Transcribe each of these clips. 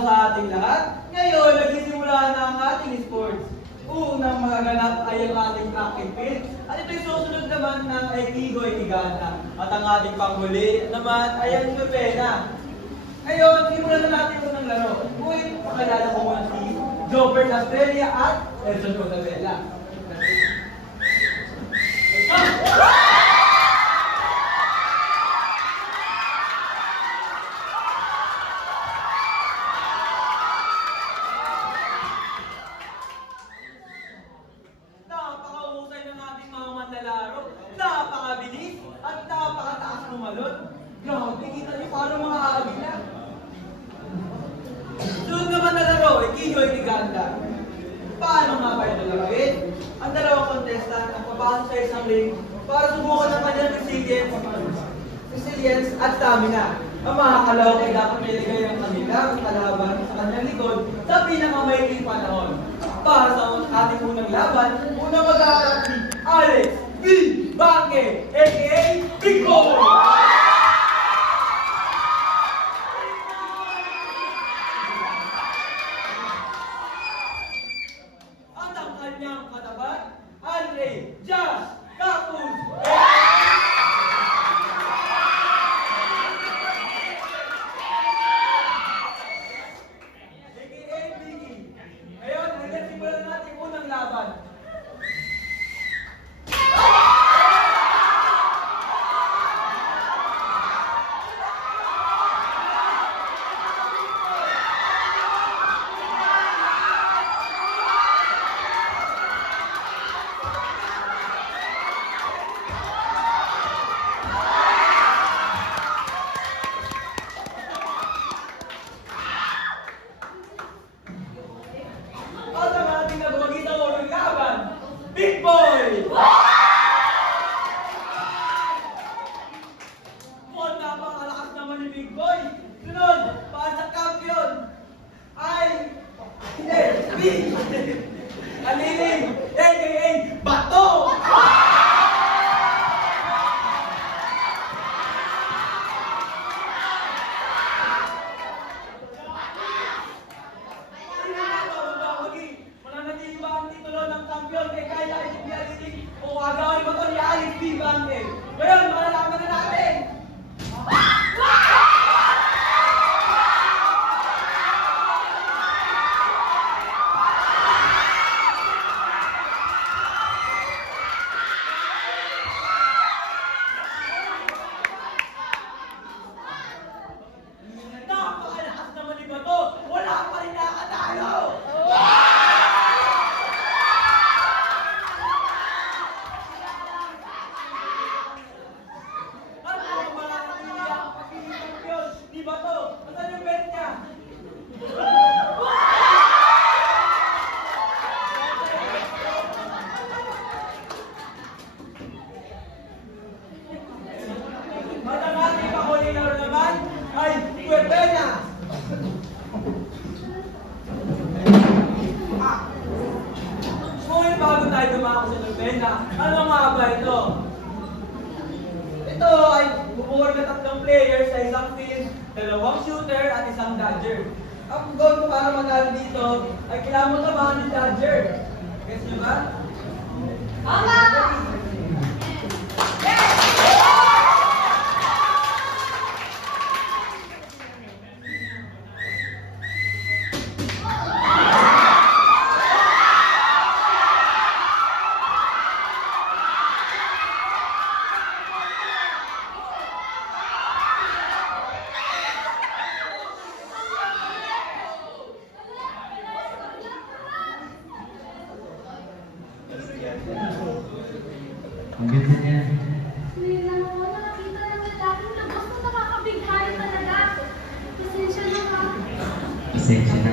araw sa ating lahat. Ngayon, nagsisimula na ang ating sports. Unang magaganap ay ang ating track and field. At ito'y susunod naman ng Ekigoy Tigana. At ang ating panghuli naman ay ang Novena. Ngayon, simulan na natin unang laro. Kung pakilala ko muna si Jobert Australia at Edson Codabella. Napakahusay ng ating mga manlalaro. Napakabilis at napakataas lumalot. Grabe, kita niyo paano mga agila. Sunod naman na laro, Ekigoy Tiganda. Paano nga ba ito laruin? Ang dalawang contestant ang papasok sa isang ring para subukan ang kanyang resilience at stamina. Ang mga kalawang ay dapat nilagay ang kanilang kalaban sa kanyang likod sa pinakamaikling panahon. Para sa ating unang laban, unang mag-aaral si Alex V. Bange, a.k.a. Big Boy! At ang kanyang katapat, Andre Josh Capus, Big Boy! Mukhang napakalakas naman ni Big Boy. Sunod, para sa kampiyon ay hindi, Aliling, a.k.a. Bato! Mananatili ba ang titulo ng kampiyon kay Kaya Aliling Aliling o agawin ba ito ni Alex V. Bange? Ngayon, malalaman na natin! Napakalakas naman ni Bato! Wala pa rin nakatalo! Di ba to? Asan yung bet niya? At ang ating panghuli na naman ay Novena. Ngunit bago tayo dumako sa Novena, ano nga ba ito? Ito ay bumubuo na tatlong players sa isang field, dalawang shooter at isang dodger. Ang goal ko para manalo dito ay kailangan mo tamaan ng dodger. Guess nyo ba? Tama! Ang ganda niya. Nila mo, nakakita ng lalaking lubos na nakakabighay talaga. Pasensya na ka. Pasensya na.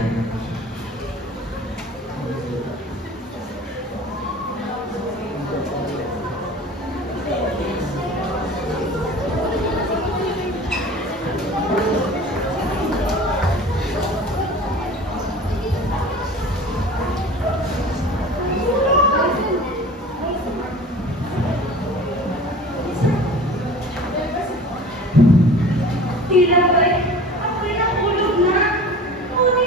Tila ba'y ako'y nahulog na? Ngunit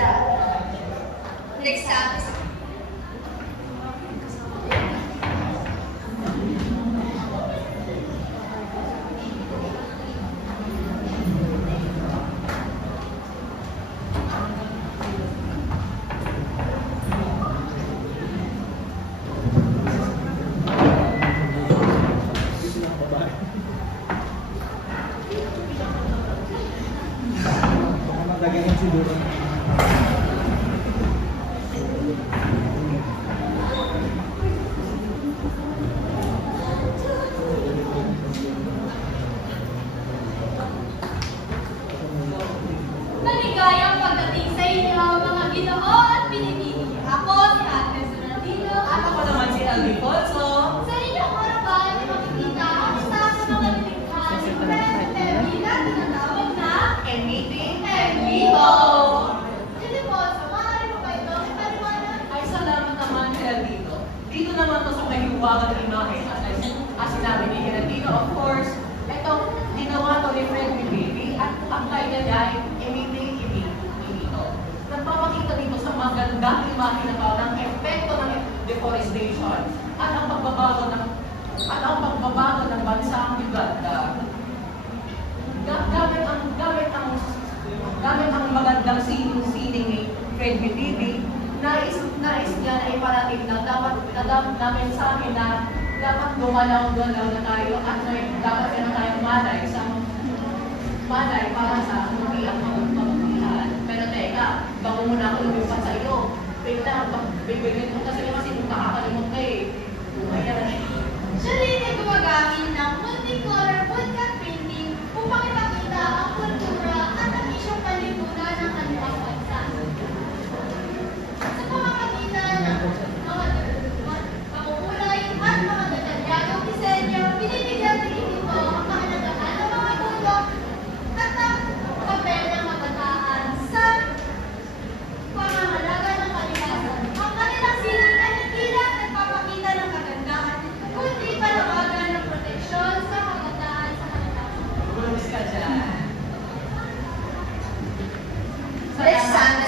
sila. Next up, Maligayang pagdating sa inyo, mga Ginoo at pinipili. Ako si Agnes Bernardino at Ako naman si Alfonso. sa inyong harapan makikita ang isa sa mga nilikha ni Fred Termina tinatawag na meeting Enrico. Alfonso, maaari mo ba ito ipaliwanag? Ay, salamat naman kay dito. Dito naman to sa kahiwagan ng imahe. As sinabi ni Geraldino, of course, ito, ginawa to ni Fred Baby at ang kanya niya ay imiting imito. Nagpapakita dito sa magandang imahe na parang epekto ng deforestation at ang pagbabago ng bansang Uganda. Gamit ang magandang sining ni Fred Baby, nais niya na iparating na dapat namin sa akin na dapat gumalaw-galaw na tayo at dapat na tayong malay para sa muliang pamumulihan. Pero teka, bago muna ako lumipat sa iyo, wait lang, bibigyan mo kasi kung nakakalimot ka eh. Ayan. Siya rin ay gumagamit ng multicolor woodcut printing upang ipakita ang kultura at ang isyong panlipunan ng kanilang bansa. Sa pamamagitan ng mga makukulay at mga detalyadong disenyo, binibigyan din ito ang kahalagahan ng mga bulok at ang papel ng kabataan sa pamahalaga ng kalikasan. Ang kanilang sining ay hindi lang nagpapakita ng kagandahan, kundi panawagan ng proteksyon sa kabataan sa kanilang Gulos ka dyan. Next time,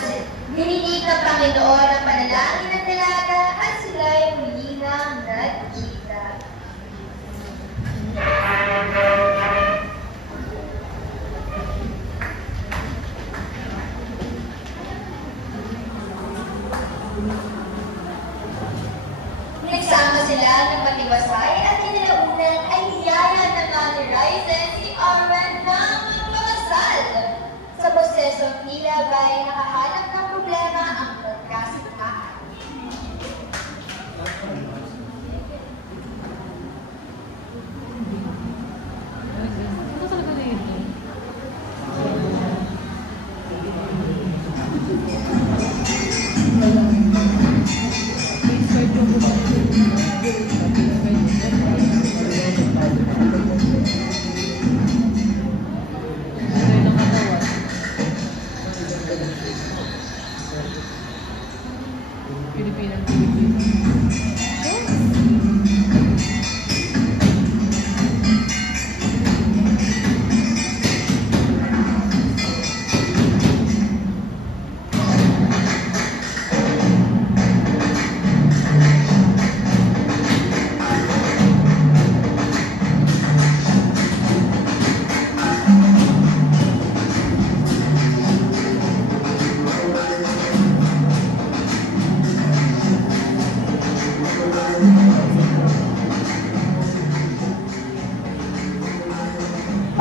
hinihingi ng Panginoon ang panalangin ng dalaga at sila'y muli nang nagkita. Nagsama sila ng matiwasay at kinilaunan ay niyaya ng Mother Ryzen si Arwen na magpakasal. Sa proseso nila ba'y nakahanap ng problema ang pagkasitahan.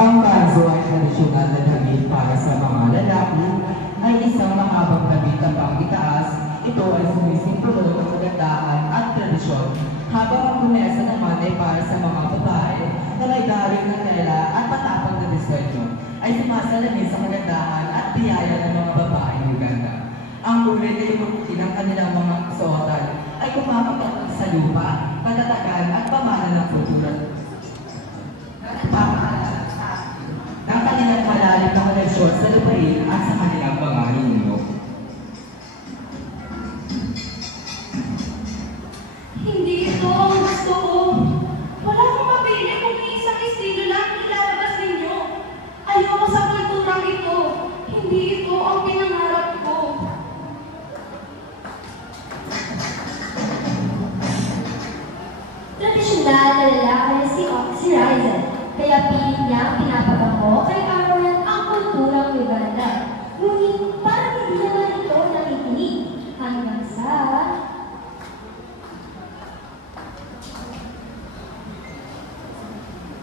Ang kanso ay tradisyonal na damit para sa mga lalaki ay isang mahabang damit na pangitaas. Ito ay sumisimbolo ng kagandahan at tradisyon, habang ang kunesa naman ay para sa mga babae na may galing na tela at patapang na disenyo ay sumasalamin sa kagandahan at biyaya ng mga babae ng Uganda. Ang ulit ay umuti ng kanilang mga suotan ay kumakapat sa lupa, katatagan at pamana ng kultura. Ng kanilang malalim na koneksyon sa lupain at sa kanilang mga ninuno. Hindi ito ang gusto ko. Wala akong mapili kung isang estilo lang ang ilalabas ninyo. Ayoko sa kulturang ito. Hindi ito ang pinangarap ko. hanggang sa...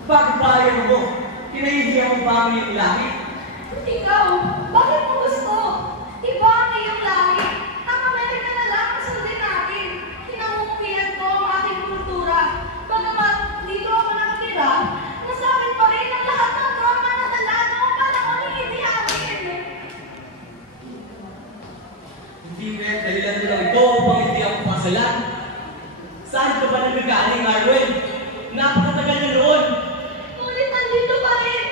Bakit tayo mo? Kinahihiya mo ba ang iyong lahi? Ikaw, bakit mo gusto? Iba ang iyong lahi. Ang Amerika na lang ang sundin natin. Kinamumuhian ko ang aking kultura. Bagamat dito ako nakatira, nasa akin pa rin ang lahat ng trauma na dala noong panahon ni Idi Amin. Hindi nga dahilan mo lang ito upang hindi ako pasalan. Saan ka ba nagagaling, Arwen? Napakatagal na noon. Ngunit nandito pa rin.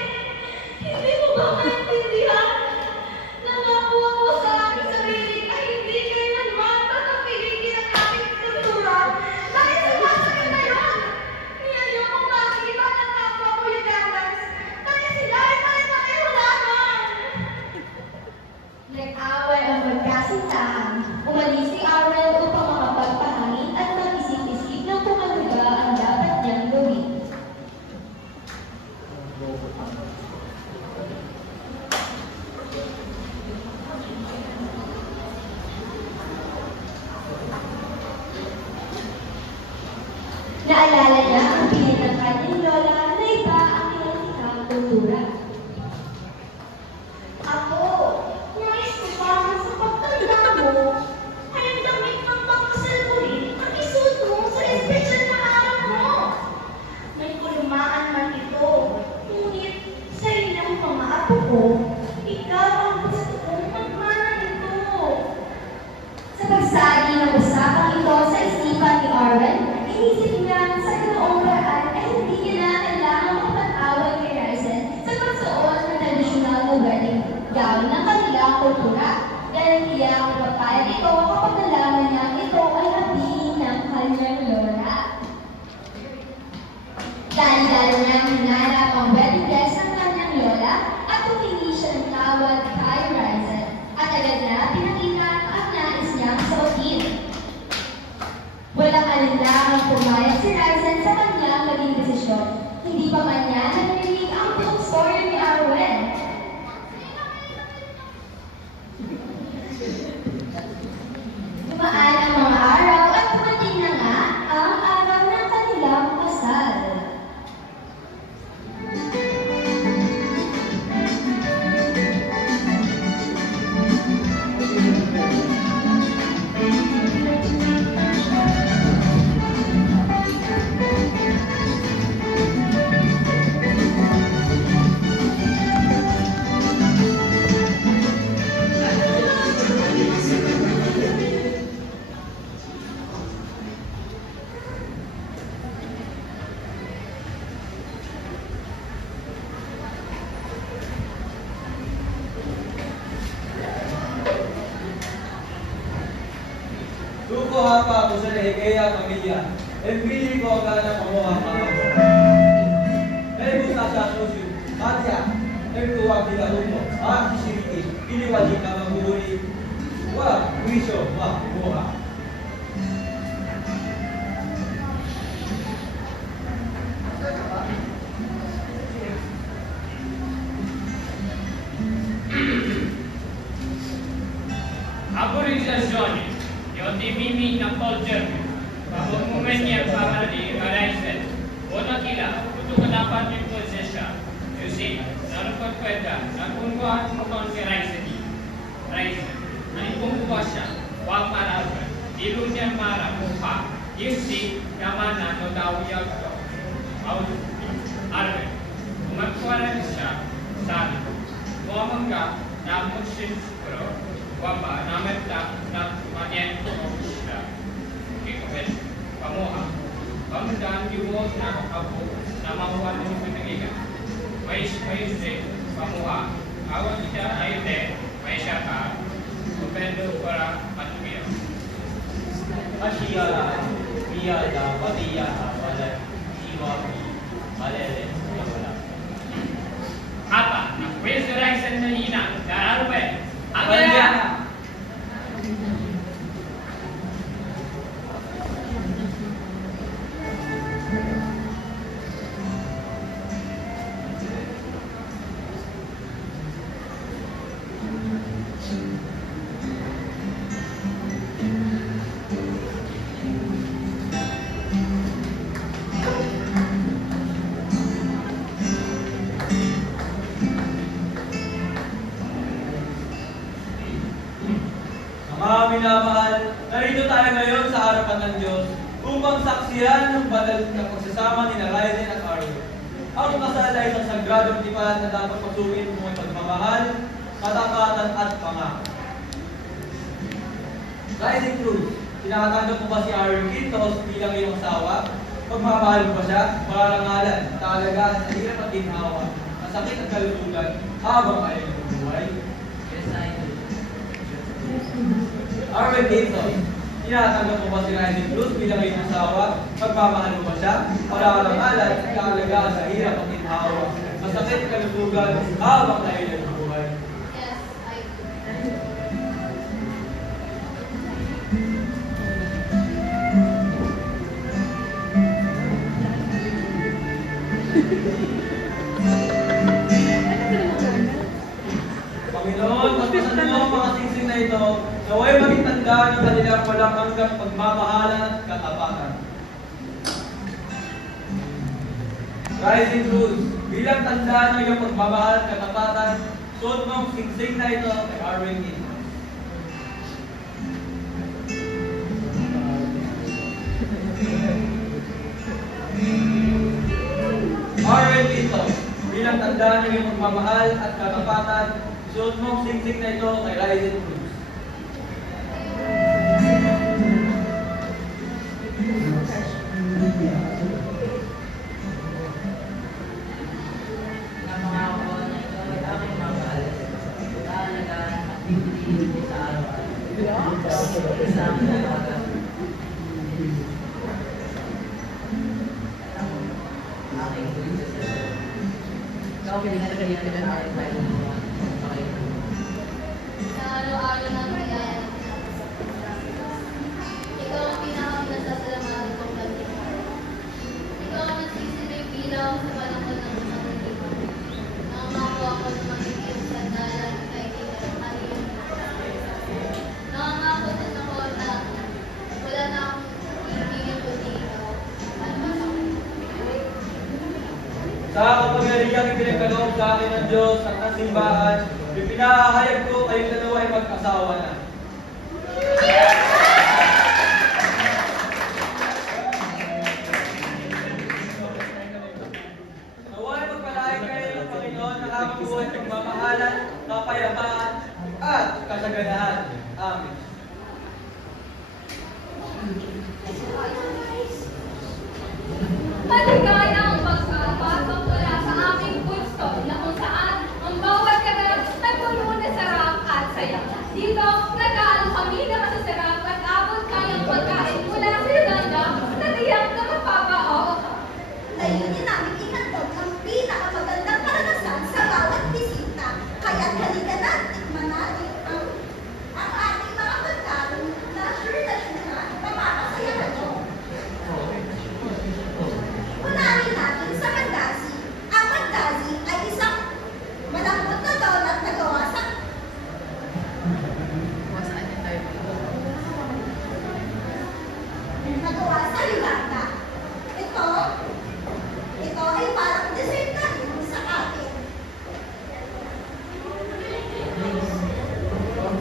Hindi mo ba maintindihan? Nangako ako sa aking sarili na hindi kailanman tatapilin ang aking kultura. Dahil sa masakit na yun, niyayo kong makikita ng kapwa ko Ugandans. Dahil sila ay pare-pareho lamang. Nag-away ang magkasintahan. Umalis si Arwen upang makapagpahangin at mag-isip-isip ng kung ano ba ang dapat niyang gawin. Naalala niya ang pilit ng kanyang lola na iba ang kanilang kultura. Ako, nais ko parang sa pagtanda mo, ay ang damit ng pangkasal ulit ang isuot mo sa espesyal na araw mo. May kulumaan man ito, ngunit sa ilang mga apo ko, ikaw ang gusto kong magmana nito. Sa pagsagi ng usapang ito sa isipan ni Arwen, inisip niya sa ganoong paraan ay hindi niya na kailangang mapatawag kay Ryzen sa pagsuot ng tradisyonal na wedding gown ng kanilang kultura. Dahil niya ang papayag ito kapag nalaman niya ito ay nabili ng kanyang lola. Dahil niya hinanap ang wedding dress ng kanyang lola at humingi siya ng tawad kay Ryzen. At agad na pinakita ang nais niyang suotin. Walang alinlangang pumayag si Ryzen sa kanyang naging desisyon. Hindi pa man niya narinig ang buong story ni Arwen. Dumaan ang mga araw at dumating na nga ang araw ng kanilang kasal. Tuko hapa kusherehekea familia. Pili ko agana pamoja pamoja. Hebu sasa nusu. Acha. Hebu wakila huko. Akishiriki ili wajika mabuhuri wa mwisho wa kuoa. Ako rin sa Johnny, yung timimi ng culture mo. Pag-umumen niya para di Horizon. Una kila, kutukan dapat yung posisyon. You see, narupag pweda, nagpunguhan mo kong si Horizon. Nagpunguha siya, wag marapan. Dilo niya mara mukha. You see, naman na no daw yung to. Arwen, umagkuha siya, sana. Buwamang ka, namusin siguro. Wapa, namin na manyan ko siya. Kikawin, pamuha. Pamandaan yung na ako na mamuha ng pinagigan. May pamuha. Awan siya ay may siya ka. Upendo para matumiyo. Ashiya, Miyada, Patiyata, Wala, Iwaki, Malele, wala. Apa, na-quiz the rice and the ina. Dararo pa eh. Panya. minamahal, narito tayo ngayon sa harapan ng Diyos upang saksiyan ng banal na pagsasama ni Ryzen at Arwen. Ang kasal ay isang sagradong tipan na dapat pasukin kung may pagmamahal, katapatan at pangako. Rising Cruz, tinakatanggap mo ba si Arwen Quintos bilang iyong asawa? Pagmamahal mo ba siya? Marangalan, kaalagaan sa hirap at ginhawa, masakit at kalutugan habang ayaw ng buhay? Yes, I do. Arwen Quintos, tinatanggap mo ba si Rising Cruz bilang iyong asawa? Pagmamahal mo ba siya? Marangalan, kaalagaan sa hirap at ginhawa, masakit at kalutugan habang ayaw ng buhay? Yes, I do. Panginoon, pagpasan mo ang mga singsing na ito, naway maging tanda ng kanilang walang hanggang pagmamahalan at katapatan. Rising Cruz, bilang tanda ng iyong pagmamahal at katapatan, suot mo ang singsing na ito kay Arwen Quintos. Arwen Quintos, bilang tanda ng iyong pagmamahal at katapatan, suot mo ang singsing na ito kay Rising Cruz. Napangako ko na ito ay aking mahal. Kaalagaan at pipiliin ko sa araw-araw. Isang dalaga. Aking princess ito. Ikaw pinagkakalian ng aking kailangan. Sa araw-araw na kaya, ikaw ang pinakaminasasalamatan kong katipan. Ikaw ang nagsisilbing bilang sa panahon ng isang linggo. Nangangako ako na magiging sandalan at kaibigan at iyong nangangako din ako na wala na akong ibigin kundi ikaw at masakit. Sa kapangyarihang ipinagkaloob sa akin ng Diyos at ng simbahan, ipinahayag ko kayong dalawa ay mag-asawa na. Naway magpalain kayo ng Panginoon na habang buhay pagmamahalan, kapayapaan, at kasaganahan. Amen. Maligaya ang pagkapasok mula sa aming pusto na kung saan ang bawat kagat nagmumuna sarap at saya. Dito, nag-aalok kami na masasarap at abot kayang pagkain mula sa Uganda na tiyak na magpapahaw. Layunin namin ihandog ang pinakamagandang karanasan sa bawat bisita. Kaya't halika na, tikman natin ang ating mga pagkain na sure na mapapasaya nyo. Unahin natin sa mandazi. Ang mandazi ay isang malambot na donut na gawa sa Uganda. Ito ay parang dessert na rin sa atin.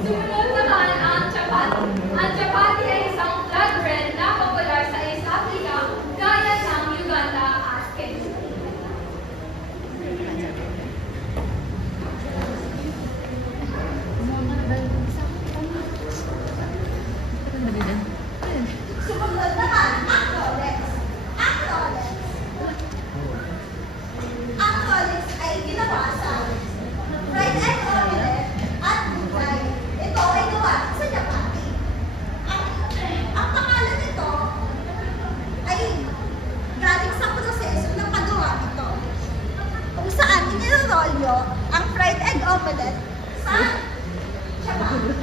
Sumunod naman ang chapati. Ang chapati ay isang flat bread na popular sa East Africa gaya ng Uganda at Kenya. Sumunod naman ang rollets. Ang rollets ay ginawa sa fried egg omelette at gulay. Ito ay gawa sa chapati. Ang pangalan nito ay galing sa proseso ng paggawa nito. Kung saan inirolyo ang fried egg omelette sa chapati.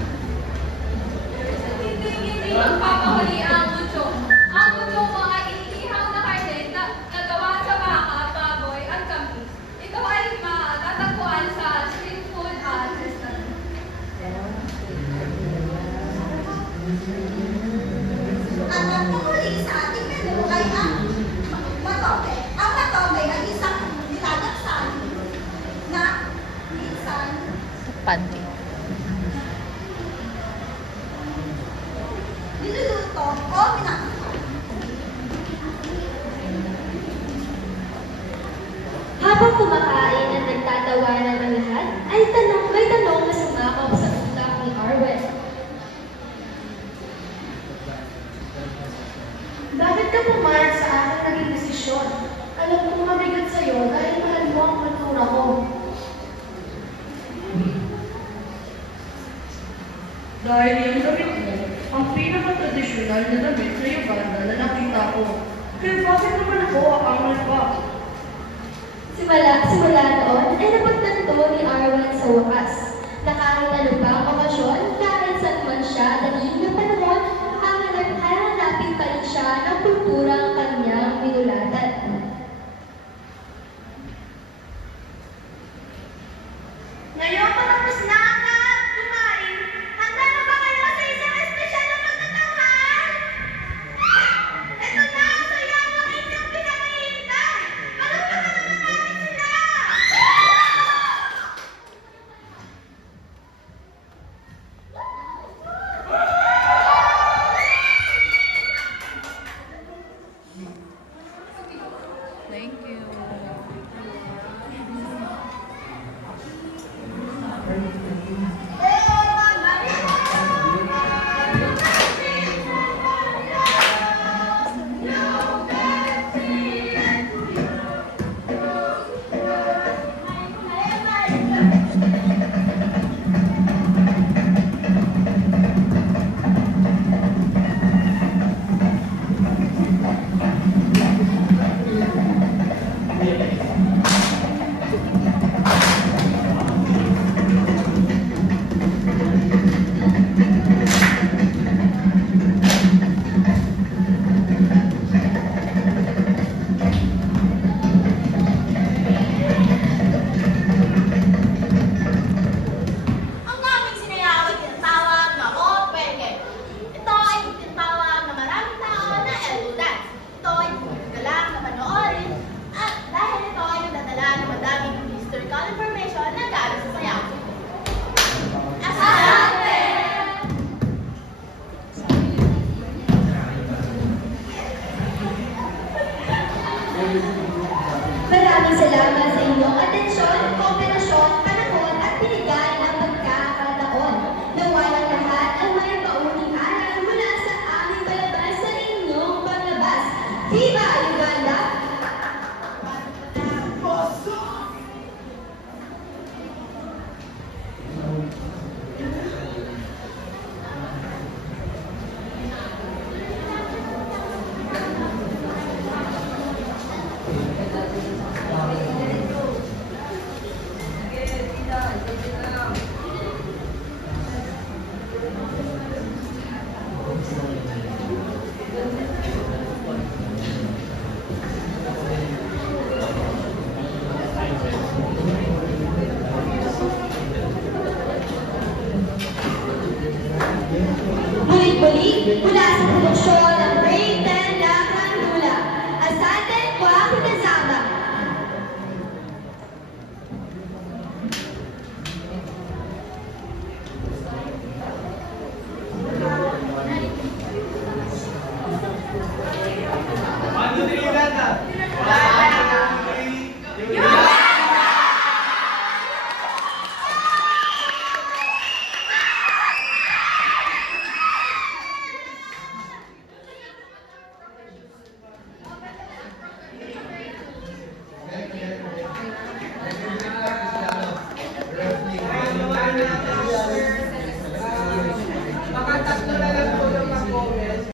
Hindi magpapahuli ang mucho. Ang mucho mga iniihaw na karne na nagawa sa baka, baboy at kambing. Ito ay matatagpuan sa street food at restaurant. At ang pumuli sa ating menu ay ang matoke. Ang matoke ay isang nilagang sani na minsan Panty. minakita. Habang kumakain at nagtatawanan ng lahat, ay may tanong na sumakaw sa utak ni Arwen. Bakit ka pumayag sa aking naging desisyon? Alam kong mabigat sa'yo dahil mahal mo ang kultura ko. Dahil yung damit mo, ang pinaka-tradisyonal na damit sa Uganda na nakita ko. Kaya bakit naman ako aangal pa? Simula noon ay napagtanto ni Arwen sa wakas na kahit ano pa ang okasyon, kahit saan man siya dating na panahon, hahanapin pa rin siya ng kulturang kanyang minulatan. Ngayon patapos na ang lahat kumain. Handa na ba kayo sa isang espesyal na pagtatanghal? Ito na ang saya ng inyong pinakahihintay. Palugpakan naman natin sila! Thank you. Ang aming sinayawat tinatawag na Openge. Ito ay tinatawag na maraming tao na elbow dance. Ito ay galang na panoorin at dahil ito ay nagdadala ng madaming historical information na galing sa sayaw. Asante! Maraming salamat sa inyong atensyon, kooperasyon, panahon at binigay ng pagkakataon. Nawa ng lahat ang may pauling aral mula sa aming palabas sa inyong paglabas. Viva Uganda! Muli-muli mula sa produksyon ng Break 10 Lakang Lula. Asante kwa kutazama. Ano ni Uganda?